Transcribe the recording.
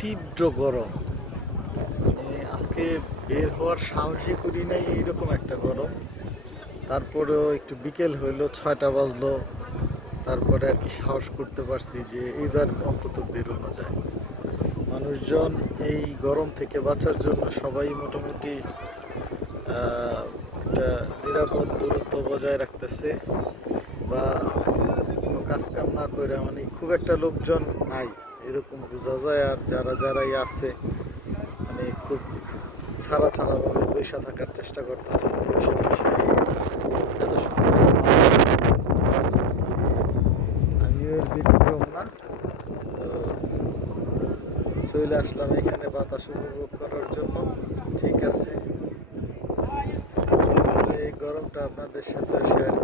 তীব্র গরম। আজকে বের হওয়ার সাহসই করি নাই, এইরকম একটা গরম। তারপরেও একটু বিকেল হইলো, 6টা বাজলো, তারপরে আর কি সাহস করতে পারছি যে এইবার অন্তত বেরোনো যায়। মানুষজন এই গরম থেকে বাঁচার জন্য সবাই মোটামুটি একটা নিরাপদ দূরত্ব বজায় রাখতেছে, বা কোনো কাজ কাম না করে, মানে খুব একটা লোকজন নাই এরকম বোঝা যায়। আর যারাই আছে মানে খুব ছাড়া ভাবে বসে থাকার চেষ্টা করতেছে, বা বসে এত সুন্দর করতেছে। আমিও এর ব্যতিক্রম না। তো চলে আসলাম এখানে বাতাস উপভোগ করার জন্য। ঠিক আছে, এই গরমটা আপনাদের সাথে শেয়ার